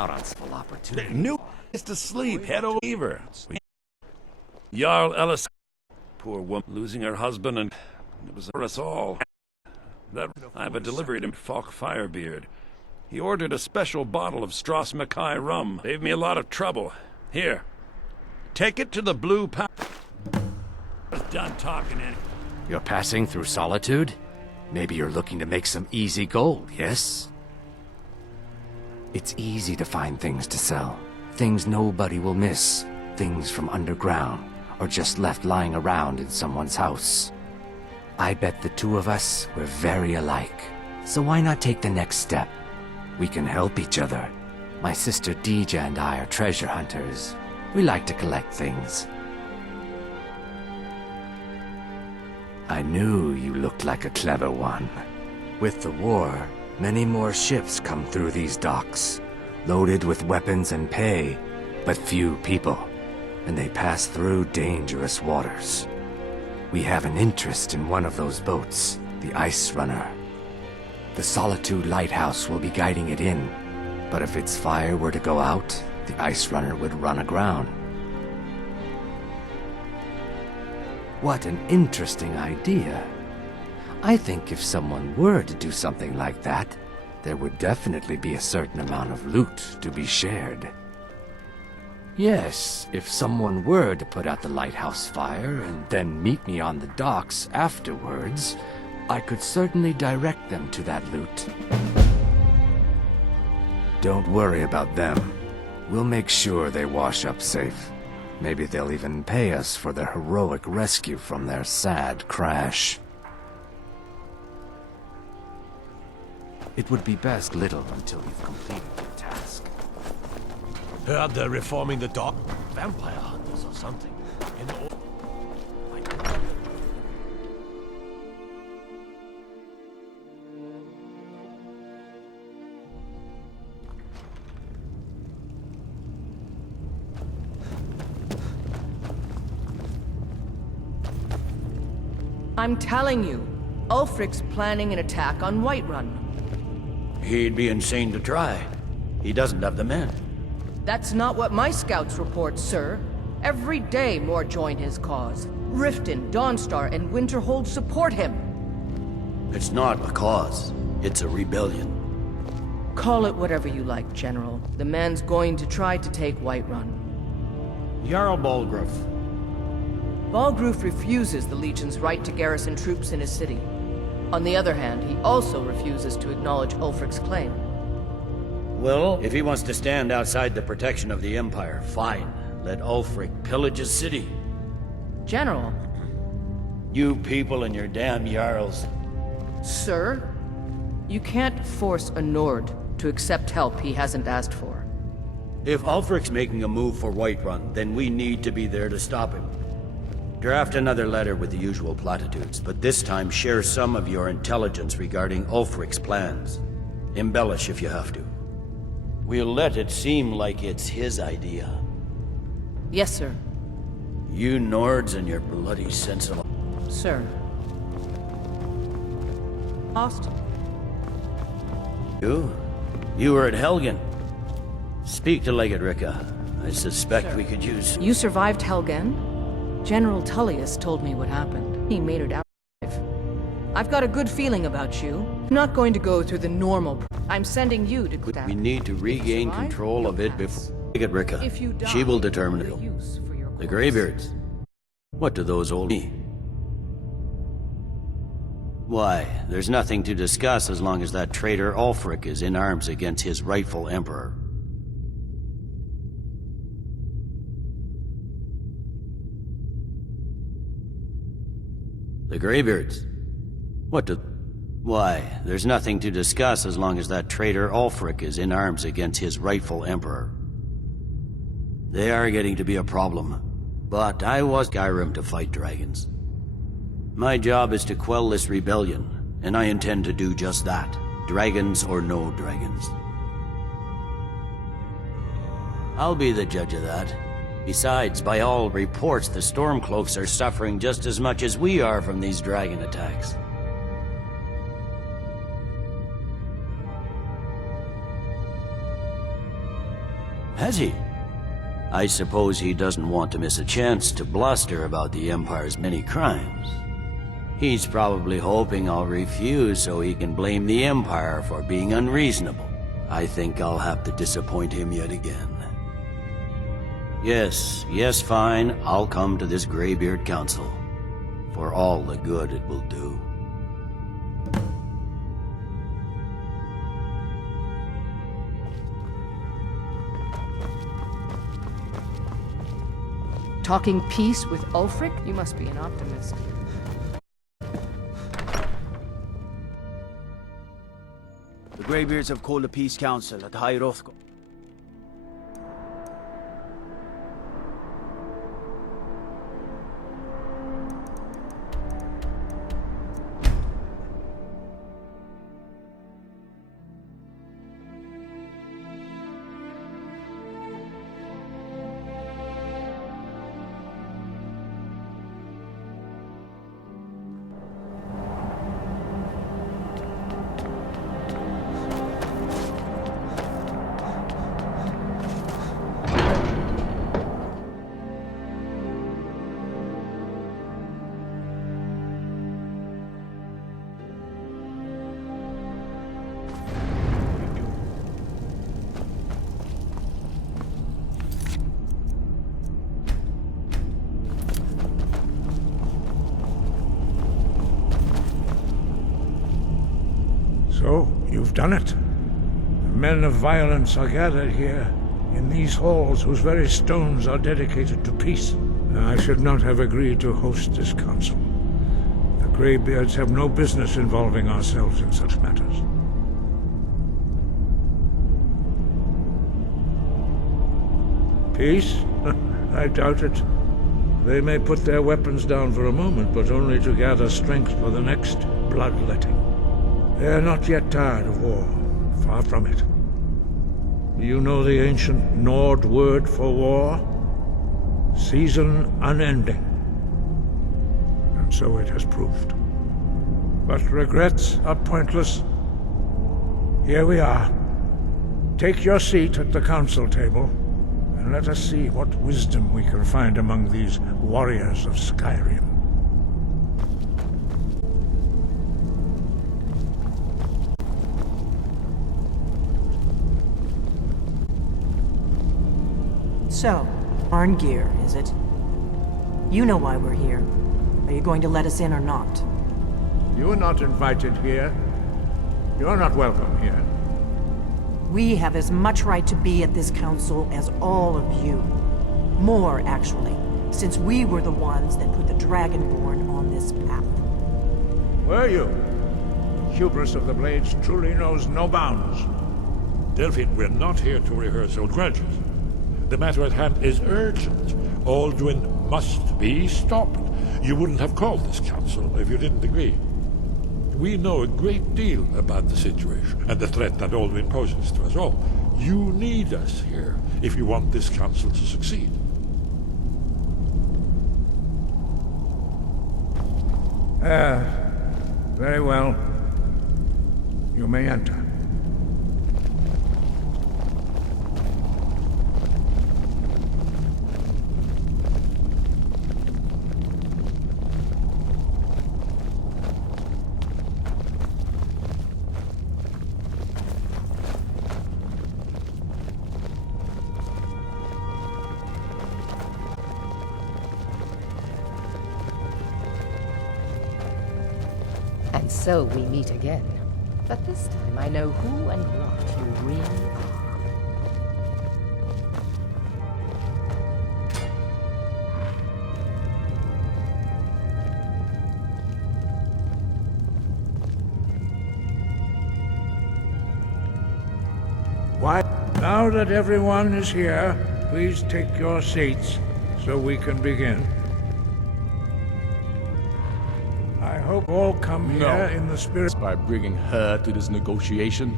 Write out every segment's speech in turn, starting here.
out on small opportunity. New is to sleep. Head over. Jarl Ellis. Poor woman losing her husband, and it was for us all. That I have a delivery to Falk Firebeard. He ordered a special bottle of Strass Mackay rum. Saved me a lot of trouble. Here. Take it to the Blue Power. Done talking in. You're passing through Solitude? Maybe you're looking to make some easy gold, yes? It's easy to find things to sell. Things nobody will miss. Things from underground, or just left lying around in someone's house. I bet the two of us were very alike. So why not take the next step? We can help each other. My sister Deja and I are treasure hunters. We like to collect things. I knew you looked like a clever one. With the war, many more ships come through these docks, loaded with weapons and pay, but few people, and they pass through dangerous waters. We have an interest in one of those boats, the Ice Runner. The Solitude Lighthouse will be guiding it in, but if its fire were to go out, the Ice Runner would run aground. What an interesting idea. I think if someone were to do something like that, there would definitely be a certain amount of loot to be shared. Yes, if someone were to put out the lighthouse fire and then meet me on the docks afterwards, I could certainly direct them to that loot. Don't worry about them. We'll make sure they wash up safe. Maybe they'll even pay us for their heroic rescue from their sad crash. It would be best little until you've completed your task. Heard they're reforming the dock. Vampire hunters or something. I'm telling you, Ulfric's planning an attack on Whiterun. He'd be insane to try. He doesn't have the men. That's not what my scouts report, sir. Every day more join his cause. Riften, Dawnstar, and Winterhold support him. It's not a cause. It's a rebellion. Call it whatever you like, General. The man's going to try to take Whiterun. Jarl Balgruuf. Balgruuf refuses the Legion's right to garrison troops in his city. On the other hand, he also refuses to acknowledge Ulfric's claim. Well, if he wants to stand outside the protection of the Empire, fine. Let Ulfric pillage his city. General. You people and your damn Jarls. Sir, you can't force a Nord to accept help he hasn't asked for. If Ulfric's making a move for Whiterun, then we need to be there to stop him. Draft another letter with the usual platitudes, but this time share some of your intelligence regarding Ulfric's plans. Embellish if you have to. We'll let it seem like it's his idea. Yes, sir. You Nords and your bloody sense of... Sir. Lost? You were at Helgen. Speak to Legate Ricka. I suspect we could use... You survived Helgen? General Tullius told me what happened. He made it out alive. I've got a good feeling about you. I'm not going to go through the normal... I'm sending you to... We need to regain control of it before... Legate Ricka. She will determine it. The Greybeards. What do those old... Why, there's nothing to discuss as long as that traitor Ulfric is in arms against his rightful emperor. The Greybeards. What do... Why, there's nothing to discuss as long as that traitor Ulfric is in arms against his rightful emperor. They are getting to be a problem. But I was Skyrim to fight dragons. My job is to quell this rebellion, and I intend to do just that. Dragons or no dragons. I'll be the judge of that. Besides, by all reports, the Stormcloaks are suffering just as much as we are from these dragon attacks. Has he? I suppose he doesn't want to miss a chance to bluster about the Empire's many crimes. He's probably hoping I'll refuse so he can blame the Empire for being unreasonable. I think I'll have to disappoint him yet again. Yes, fine, I'll come to this Greybeard Council. For all the good it will do. Talking peace with Ulfric? You must be an optimist. The Greybeards have called a peace council at High Rothko. So, you've done it. The men of violence are gathered here, in these halls whose very stones are dedicated to peace. I should not have agreed to host this council. The Greybeards have no business involving ourselves in such matters. Peace? I doubt it. They may put their weapons down for a moment, but only to gather strength for the next bloodletting. They are not yet tired of war. Far from it. Do you know the ancient Nord word for war? Season unending. And so it has proved. But regrets are pointless. Here we are. Take your seat at the council table, and let us see what wisdom we can find among these warriors of Skyrim. So, Arngeir, is it? You know why we're here. Are you going to let us in or not? You are not invited here. You are not welcome here. We have as much right to be at this council as all of you. More, actually, since we were the ones that put the Dragonborn on this path. Were you? Hubris of the Blades truly knows no bounds. Delphine, we're not here to rehearse old grudges. The matter at hand is urgent. Alduin must be stopped. You wouldn't have called this council if you didn't agree. We know a great deal about the situation and the threat that Alduin poses to us all. You need us here if you want this council to succeed. Very well. You may enter. And so we meet again. But this time I know who and what you really are. Why? Now that everyone is here, please take your seats so we can begin. I hope all come here in the spirit. By bringing her to this negotiation.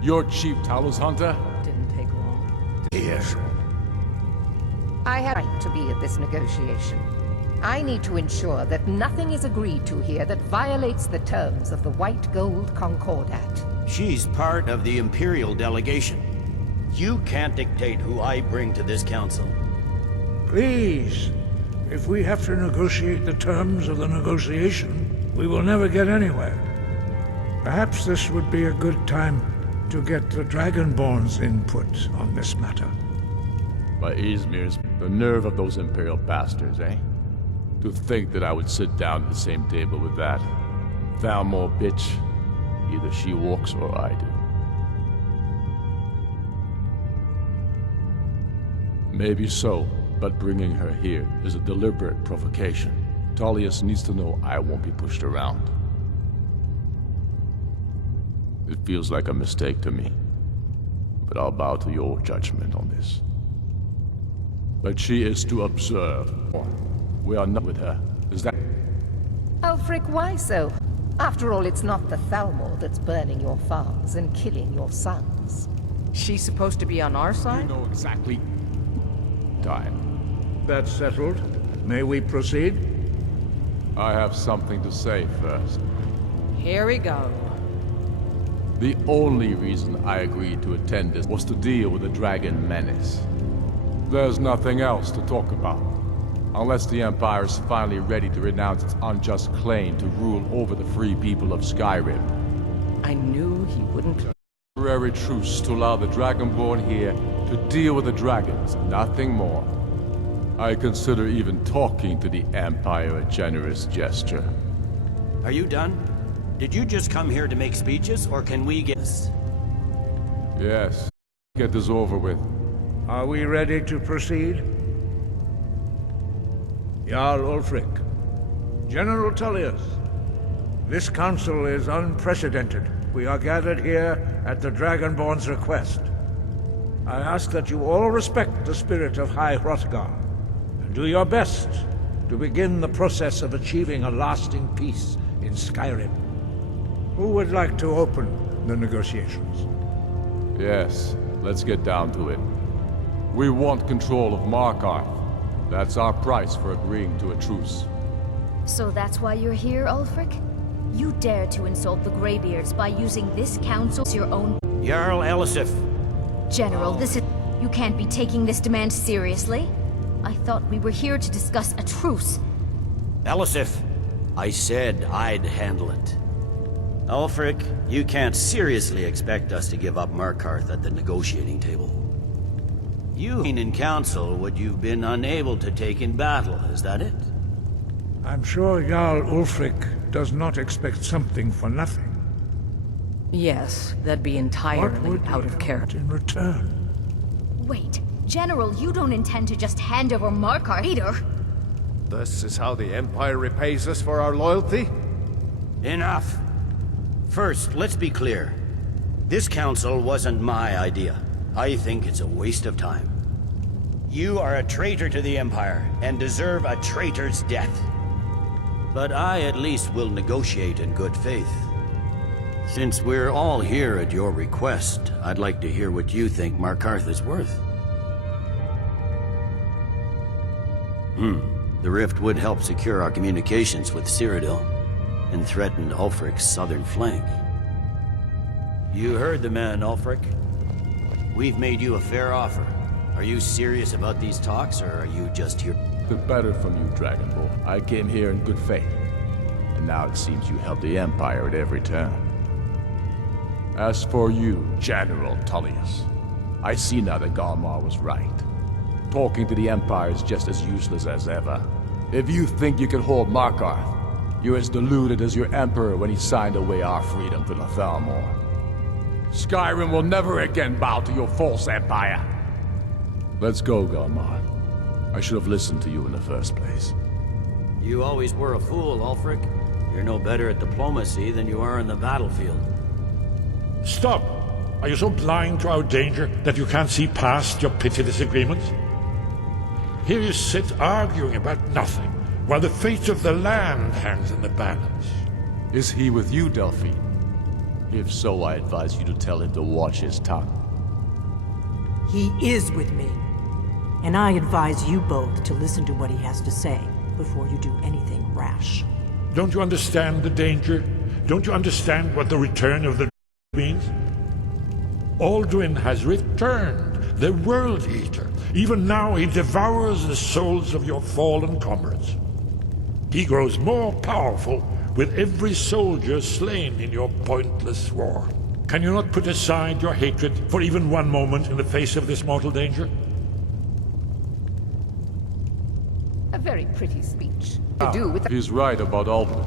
Your chief Talos hunter? Didn't take long. Yes. I have a right to be at this negotiation. I need to ensure that nothing is agreed to here that violates the terms of the White Gold Concordat. She's part of the Imperial delegation. You can't dictate who I bring to this council. Please, if we have to negotiate the terms of the negotiation, we will never get anywhere. Perhaps this would be a good time to get the Dragonborn's input on this matter. By Izmir's, the nerve of those Imperial bastards, eh? To think that I would sit down at the same table with that Thalmor bitch. Either she walks or I do. Maybe so, but bringing her here is a deliberate provocation. Tullius needs to know I won't be pushed around. It feels like a mistake to me, but I'll bow to your judgment on this. But she is to observe. We are not with her. Is that... Ulfric, why so? After all, it's not the Thalmor that's burning your farms and killing your sons. She's supposed to be on our You side? know exactly... time. That's settled. May we proceed? I have something to say first. Here we go. The only reason I agreed to attend this was to deal with the Dragon Menace. There's nothing else to talk about. Unless the Empire is finally ready to renounce its unjust claim to rule over the free people of Skyrim. I knew he wouldn't. Temporary truce to allow the Dragonborn here to deal with the dragons, nothing more. I consider even talking to the Empire a generous gesture. Are you done? Did you just come here to make speeches, or can we get this? Yes. Get this over with. Are we ready to proceed? Jarl Ulfric, General Tullius, this council is unprecedented. We are gathered here at the Dragonborn's request. I ask that you all respect the spirit of High Hrothgar, and do your best to begin the process of achieving a lasting peace in Skyrim. Who would like to open the negotiations? Yes, let's get down to it. We want control of Markarth. That's our price for agreeing to a truce. So that's why you're here, Ulfric? You dare to insult the Greybeards by using this council as your own... Jarl Elisif. General, this is... You can't be taking this demand seriously. I thought we were here to discuss a truce. Elisif, I said I'd handle it. Ulfric, you can't seriously expect us to give up Markarth at the negotiating table. You in council what you've been unable to take in battle, is that it? I'm sure Jarl Ulfric does not expect something for nothing. Yes, that'd be What entirely would out we of character. in return? Wait, General, you don't intend to just hand over Markarth either. This is how the Empire repays us for our loyalty? Enough. First, let's be clear. This council wasn't my idea. I think it's a waste of time. You are a traitor to the Empire, and deserve a traitor's death. But I at least will negotiate in good faith. Since we're all here at your request, I'd like to hear what you think Markarth is worth. The rift would help secure our communications with Cyrodiil, and threaten Ulfric's southern flank. You heard the man, Ulfric. We've made you a fair offer. Are you serious about these talks, or are you just here? The better from you, Dragonborn. I came here in good faith. And now it seems you help the Empire at every turn. As for you, General Tullius, I see now that Galmar was right. Talking to the Empire is just as useless as ever. If you think you can hold Markarth, you're as deluded as your Emperor when he signed away our freedom to the Thalmor. Skyrim will never again bow to your false empire. Let's go, Galmar. I should have listened to you in the first place. You always were a fool, Ulfric. You're no better at diplomacy than you are in the battlefield. Stop! Are you so blind to our danger that you can't see past your pitiless agreements? Here you sit arguing about nothing, while the fate of the land hangs in the balance. Is he with you, Delphine? If so, I advise you to tell him to watch his tongue. He is with me. And I advise you both to listen to what he has to say before you do anything rash. Don't you understand the danger? Don't you understand what the return of the means? Alduin has returned, the World Eater. Even now he devours the souls of your fallen comrades. He grows more powerful with every soldier slain in your pointless war. Can you not put aside your hatred for even one moment in the face of this mortal danger? A very pretty speech. To do with He's right about Alduin.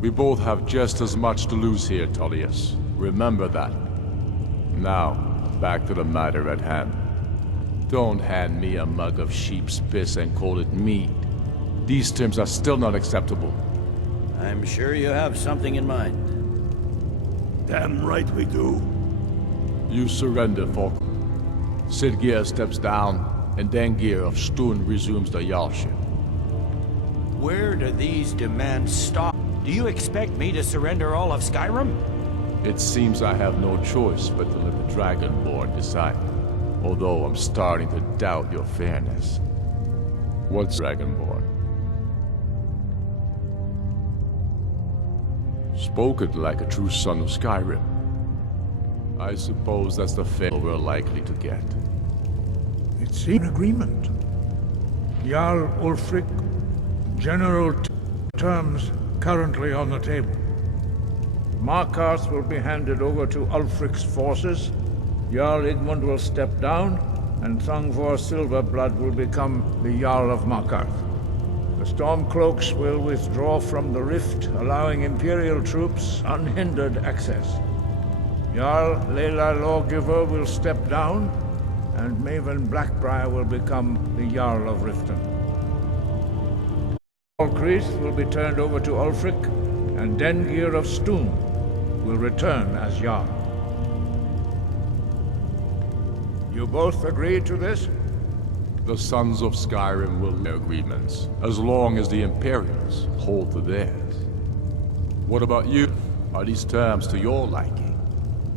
We both have just as much to lose here, Tullius. Remember that. Now, back to the matter at hand. Don't hand me a mug of sheep's piss and call it mead. These terms are still not acceptable. I'm sure you have something in mind. Damn right we do. You surrender, Falk. Sidgeir steps down, and Dengir of Stun resumes the Jarlship. Where do these demands stop? Do you expect me to surrender all of Skyrim? It seems I have no choice but to let the Dragonborn decide. Although I'm starting to doubt your fairness. What's Dragonborn? Spoken like a true son of Skyrim. I suppose that's the fate we're likely to get. It's an agreement. Jarl Ulfric, general terms currently on the table. Markarth will be handed over to Ulfric's forces. Jarl Igmund will step down, and Thungvor Silverblood will become the Jarl of Markarth. The Stormcloaks will withdraw from the rift, allowing Imperial troops unhindered access. Jarl Leila Lawgiver will step down, and Maven Blackbriar will become the Jarl of Riften. Alcreath will be turned over to Ulfric, and Dengir of Stun will return as Jarl. You both agree to this? The Sons of Skyrim will make agreements, as long as the Imperials hold to theirs. What about you? Are these terms to your liking?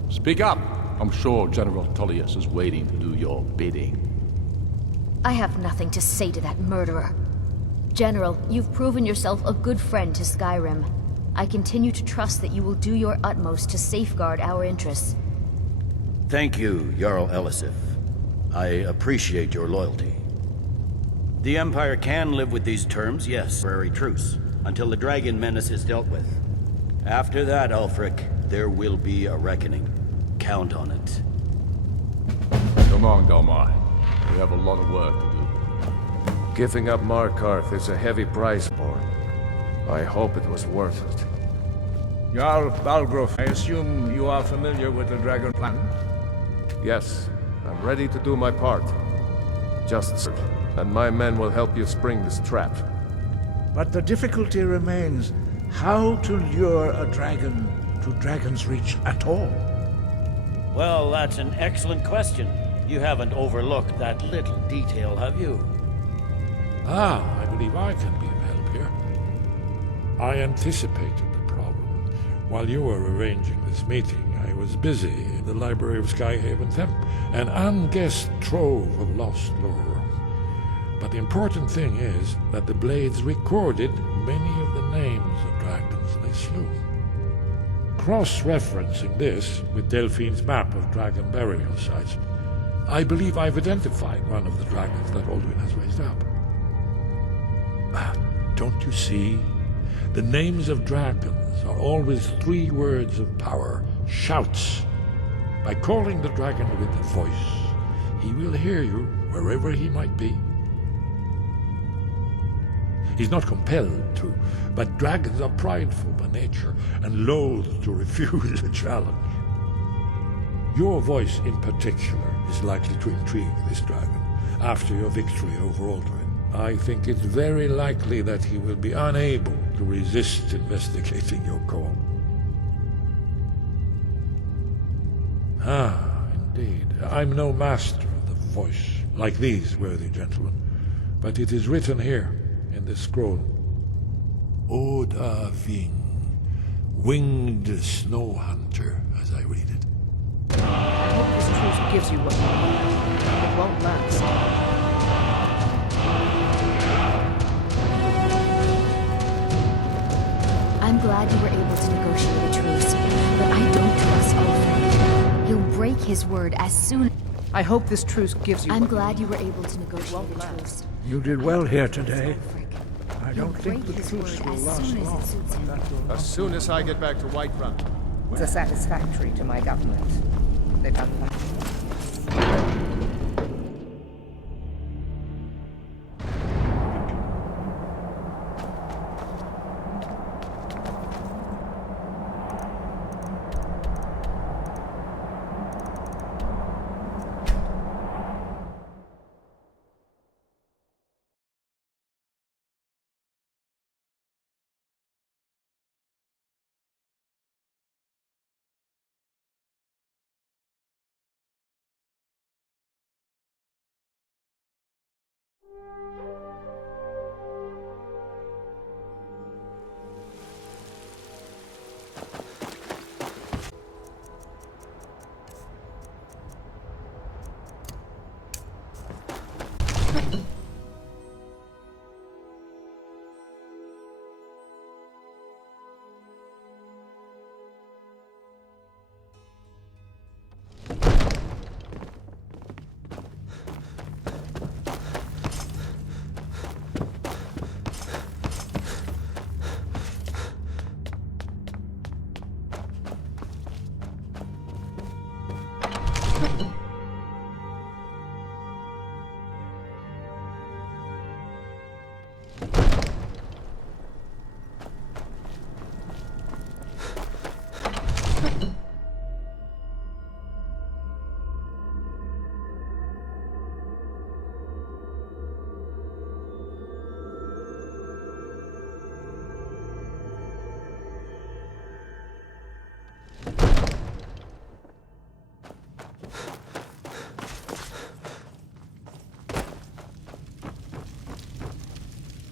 Speak up! I'm sure General Tullius is waiting to do your bidding. I have nothing to say to that murderer. General, you've proven yourself a good friend to Skyrim. I continue to trust that you will do your utmost to safeguard our interests. Thank you, Jarl Elisif. I appreciate your loyalty. The Empire can live with these terms, yes, temporary truce, until the dragon menace is dealt with. After that, Ulfric, there will be a reckoning. Count on it. Come on, Dalmar. We have a lot of work to do. Giving up Markarth is a heavy price, Born. I hope it was worth it. Jarl Balgruuf, I assume you are familiar with the Dragon Plan? Yes, I'm ready to do my part. Just serve, and my men will help you spring this trap. But the difficulty remains how to lure a dragon to Dragon's Reach at all. Well, that's an excellent question. You haven't overlooked that little detail, have you? I believe I can be of help here. I anticipated the problem. While you were arranging this meeting, I was busy in the library of Skyhaven Temple, an unguessed trove of lost lore. But the important thing is that the Blades recorded many of the names of dragons they slew. Cross-referencing this with Delphine's map of dragon burial sites, I believe I've identified one of the dragons that Alduin has raised up. Don't you see? The names of dragons are always 3 words of power, shouts. By calling the dragon with a voice, he will hear you wherever he might be. He's not compelled to, but dragons are prideful by nature and loath to refuse a challenge. Your voice in particular is likely to intrigue this dragon after your victory over Alduin. I think it's very likely that he will be unable to resist investigating your call. Indeed. I'm no master of the voice, like these worthy gentlemen, but it is written here in this scroll. Oda Ving, winged snow hunter, as I read it. I hope this truce gives you what you want. It won't last. I'm glad you were able to negotiate a truce, but I don't trust Ulfric. He'll break his word as soon... I hope this truce gives you... I'm glad you were able to negotiate a truce. You did well here today. I He'll don't think break the his truce word will as last soon as long. it suits him. That will As soon as I get back to Whiterun. It's satisfactory to my government. They've done nothing.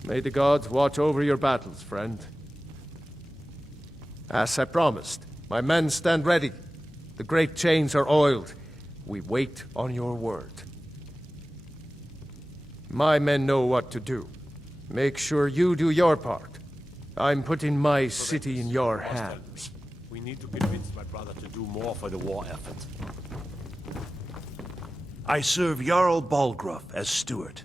May the gods watch over your battles, friend. As I promised, my men stand ready. The great chains are oiled. We wait on your word. My men know what to do. Make sure you do your part. I'm putting my city in your hands. We need to convince my brother to do more for the war effort. I serve Jarl Balgruuf as steward.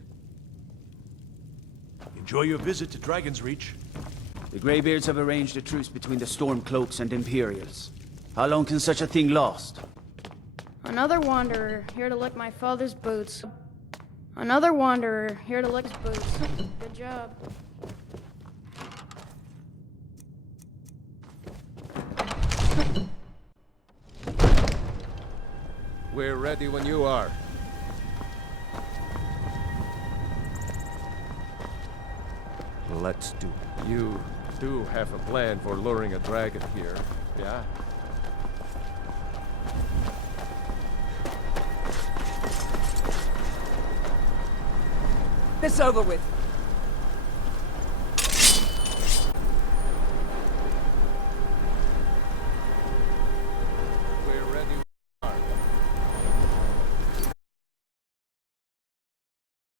Enjoy your visit to Dragon's Reach. The Greybeards have arranged a truce between the Stormcloaks and Imperials. How long can such a thing last? Another wanderer, here to lick my father's boots. Another wanderer, here to lick his boots. Good job. We're ready when you are. Let's do it. You do have a plan for luring a dragon here, yeah? This over with.